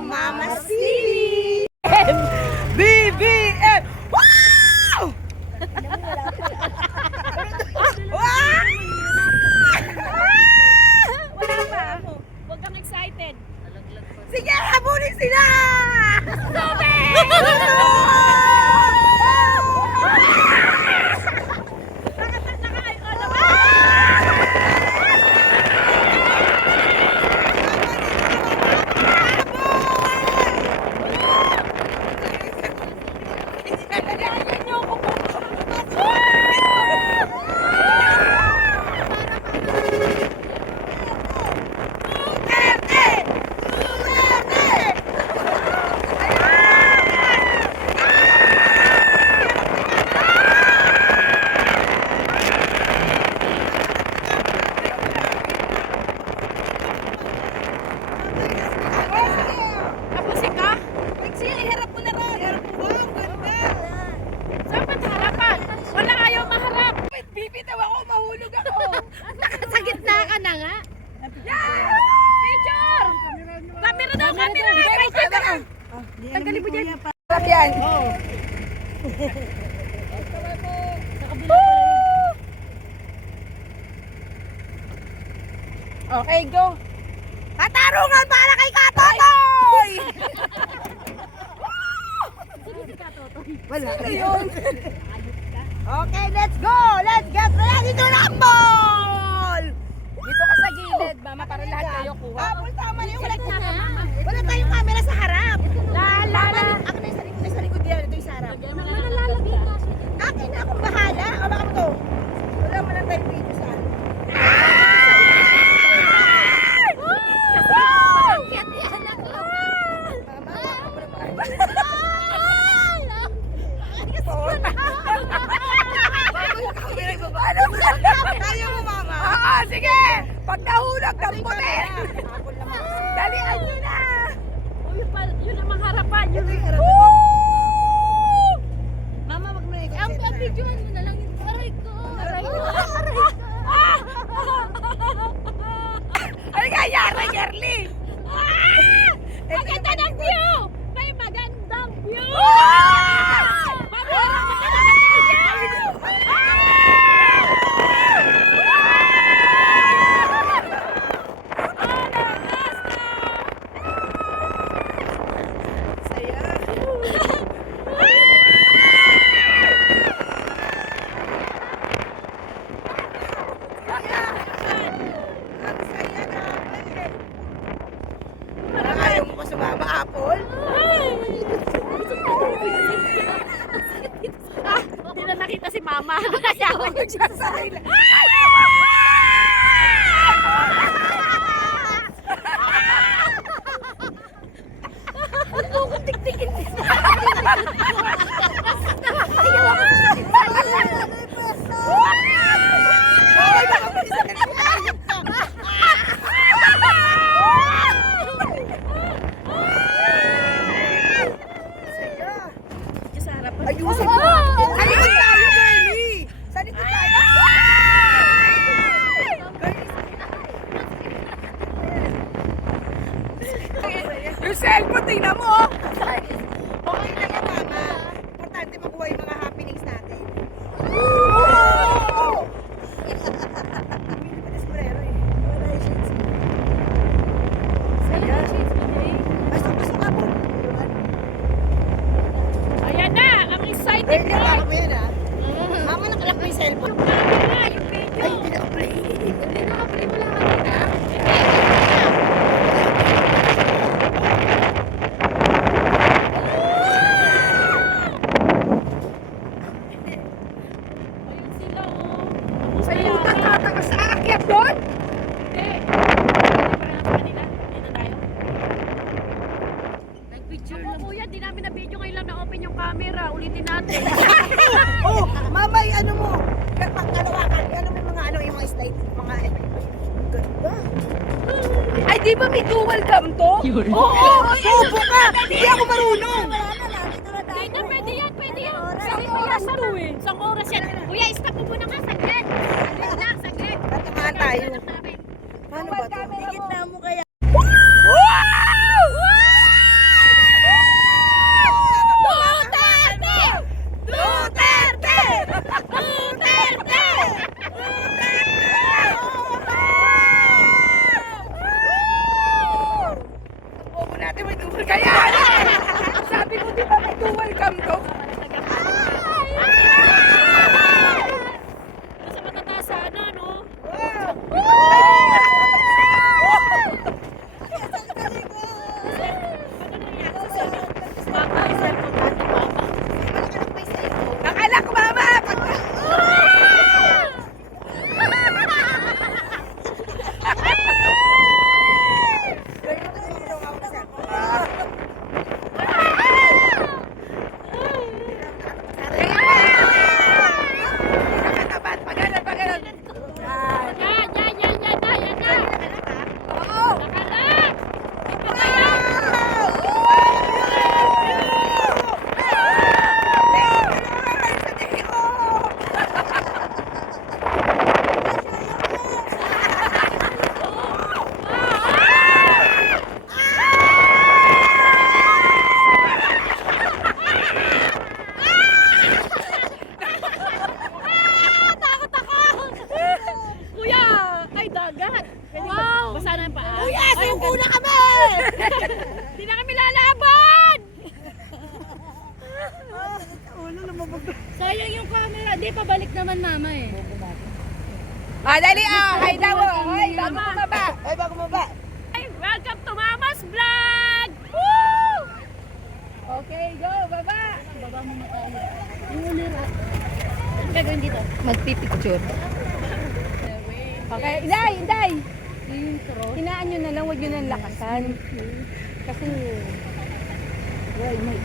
Mama Okay, go. Katarungan para kay Katotoy! Wala na yun. Okay, let's go! Let's get ready to rumble! Dito ka sa gilid, mama, para lahat kayo kuha. Ah, tama na yun. Wala, wala tayong camera sa harap. Tiktikin. Yung cellphone, tingnan mo! Oh. Okay na yan, tama. Importante mabuhay mga hapon. Di ba may dual cam to? Oo, oo, oo, buka! Hindi ako marunong! Dito, pwede yan, pwede yan. Isang oras to eh. Isang oras yan. Kuya, stop mo muna ka, saglit. Saglit lang, saglit. Tatamaan tayo. Ah, dali ah, hay daw. Hoy, bago bumaba. Hoy, bago bumaba. Ay, welcome to Mama's Vlog! Woo! Okay, go, baba. Baba mo na tayo. Yung ulira. Ang gagawin dito? Magpipicture. Okay, inday, inday. Intro. Hinaan nyo na lang, huwag nyo na lakasan. Kasi, well, may,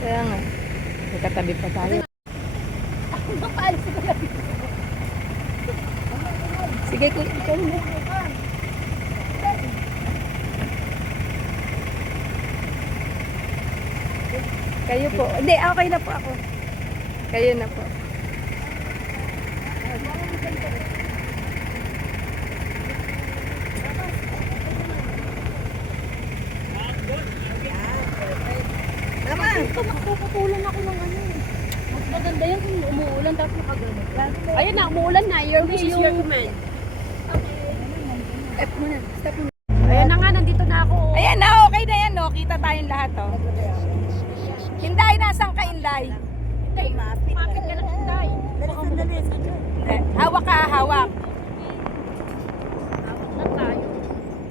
kaya nga, magkatabi pa tayo. Mapaalis ko lang. Sige, kuya, ikaw na. Kayo po. Hindi, okay na po ako. Kayo na po. Ito, magpuputulan ako ng ano eh. Mas maganda yan kung umuulan tapos nakagano. Ayun na, umuulan na. Your wish is your command. Step muna. Step muna. Ayan na nga, nandito na ako. Ayan na, okay na yan, no? Kita tayong lahat, oh. Hinday, nasaan ka, Hinday? Tay, Mapit ka lang. Baka malaglag Eh, hawak ka, hawak. lang tayo.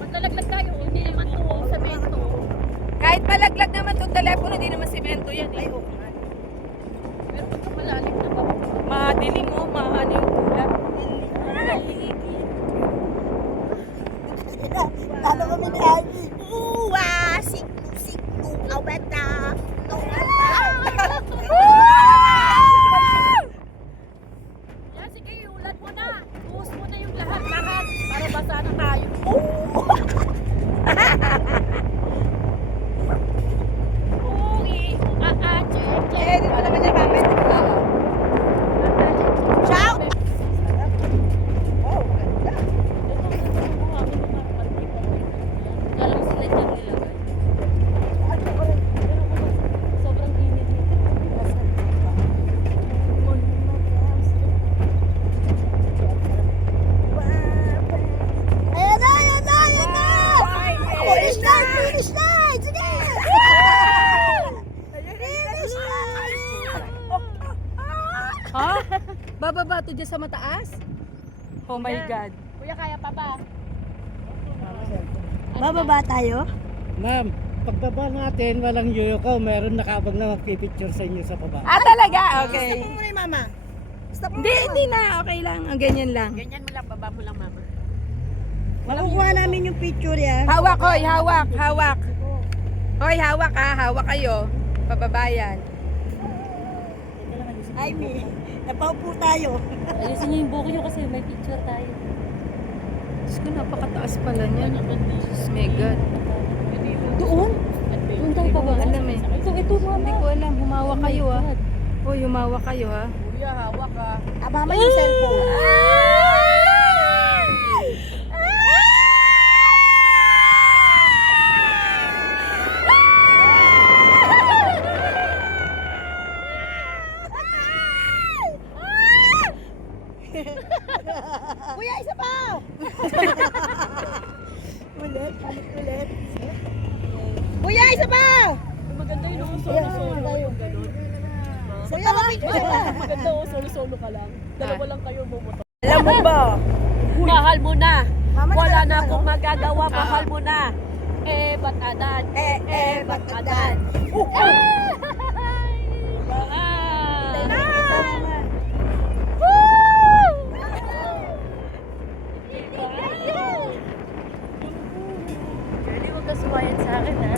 Maglalaglag tayo, hindi naman to semento. Kahit malaglag naman itong telepono, hindi naman simento yan, eh. Pero pagka malalim na ba? Madilim, oh. Ivy. Uwa, siklu, aweta. Yan, sige, iulan mo na. Buhos mo na yung lahat, lahat. Para basa na tayo. Uy, ah, ah, che, che. Eh, dito naman yung kapit. Shout! Sobrang init Ayan na, ayan na, ayan na! Ay, Finish line, finish line! Sige! Finish line! Ha? Bababa to dyan sa mataas? Oh my God. Kuya, kaya pa ba? Bababa tayo? Ma'am, pagbaba natin, walang yoyo meron nakabang na magpipicture sa inyo sa baba. Ah, talaga? Okay. Stop mo muna yung mama. Stop mo Hindi, hindi na. Okay lang. Ang ganyan lang. Ganyan mo lang, baba mo lang, mama. Makukuha namin yung picture yan. Hawak, hoy. Hawak, hawak. Hoy, hawak ha. Hawak kayo. Pababayan. Ivy, napaupo tayo. Alisin niyo yung buko niyo kasi may picture tayo. Diyos ko, napakataas pala niya. God. Doon? Doon tayo pa ba? Alam eh. Ito, ito, Hindi ko alam. Humawa kayo ha. Hoy, humawa kayo ha. Kuya, hawak ka. Ah, mama yung cellphone. Kuya, isa pa! ulit, ulit, ulit. Kuya, isa pa! maganda yun, oh, solo-solo yung ganun. Kuya, mapicture siya. Maganda, oh, solo-solo ka lang. Dalawa lang kayo bumoto. Alam mo ba? Mahal mo na. Wala na akong magagawa, mahal mo na. Eh, ba't adan? Eh, eh, ba't adan? Hindi kasuwayan sa akin, ha?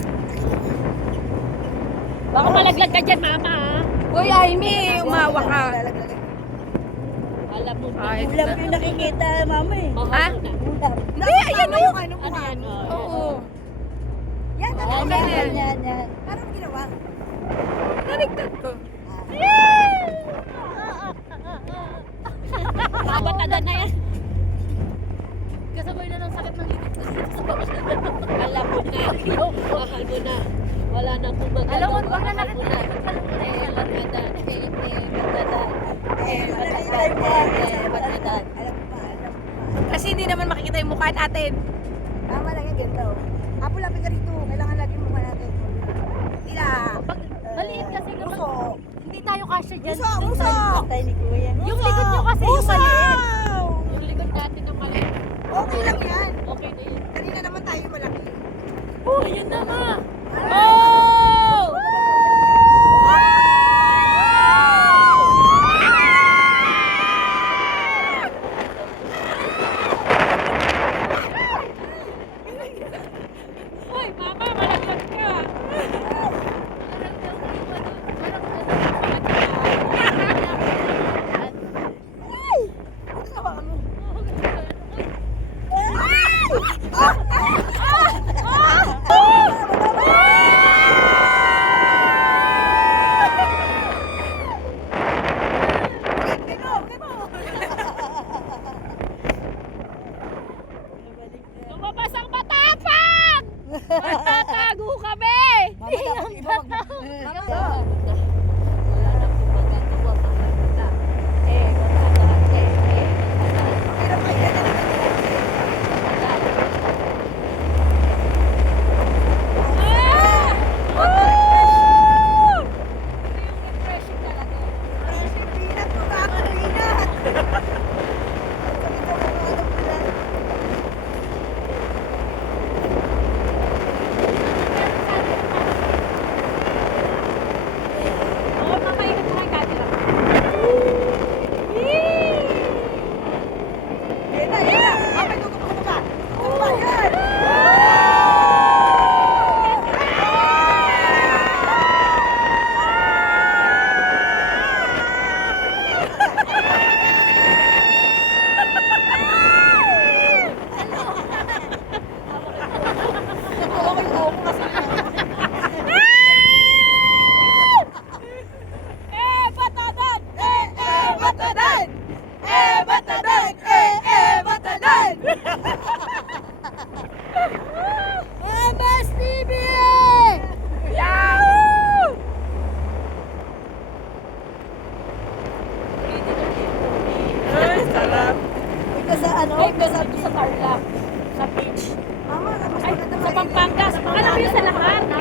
Baka malaglag ka dyan, mama, ha? Kuya Amy, umawa ka. Alam mo ba? Ay, Ulam yung nakikita, mama eh. Mahal mo na. Ulam. Hindi, ayan o. Ano Ano yan? Oh, Oo. Yan, ano Oo, yan, ganyan. yan, yan, yan. Parang ginawa. Narigtad ko. Ba't adan na yan? Kasabay na ng sakit ng likod ko. Alam mo na. Mahal mo na. Wala na akong magagawa. Alam mo, mo na. Eh, adan? Eh, eh, adan? Eh, ba't adan? Eh, alam mo ba. Kasi hindi naman makikita yung mukha natin. Tama lang yan, ganito. Apo, lapit ka rito. Kailangan lagi mukha natin. Tila. Pag maliit kasi Muso. hindi tayo kasya dyan. Muso, muso. Yung likod nyo kasi yung maliit.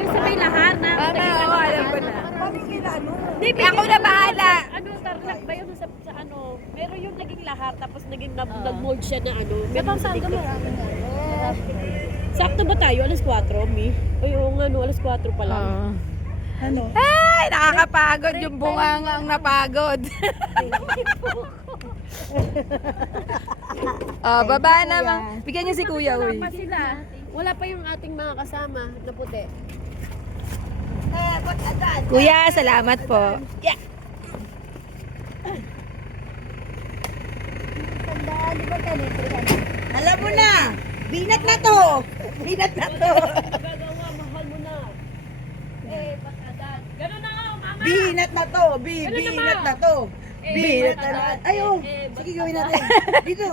Lahar? Yung sa may lahar na. Tama, naging oo, ano alam ko na. Paano kila ano? Hindi, Ako na bahala. Ano, Tarlac ba yun sa, sa ano? Meron yung naging lahar tapos naging nag, nag-mold siya na ano. Sa Pampanga mo. Sakto ba tayo? Alas 4, Mi? Ay, oo nga, no. Alas 4 pa lang. Ano? Ay, nakakapagod yung bunganga ang napagod. oh, baba naman. Bigyan niyo si Kuya, uy. Wala pa sila. Wala pa yung ating mga kasama na puti. Eh! Kuya, salamat po. Yeah. Alam mo na! Binat na to! Binat na to! Eh. Binat na to! Bi, binat na to! Eh, Binat na batadan. na! Ayun! Eh, Sige, batadan. gawin natin. Dito!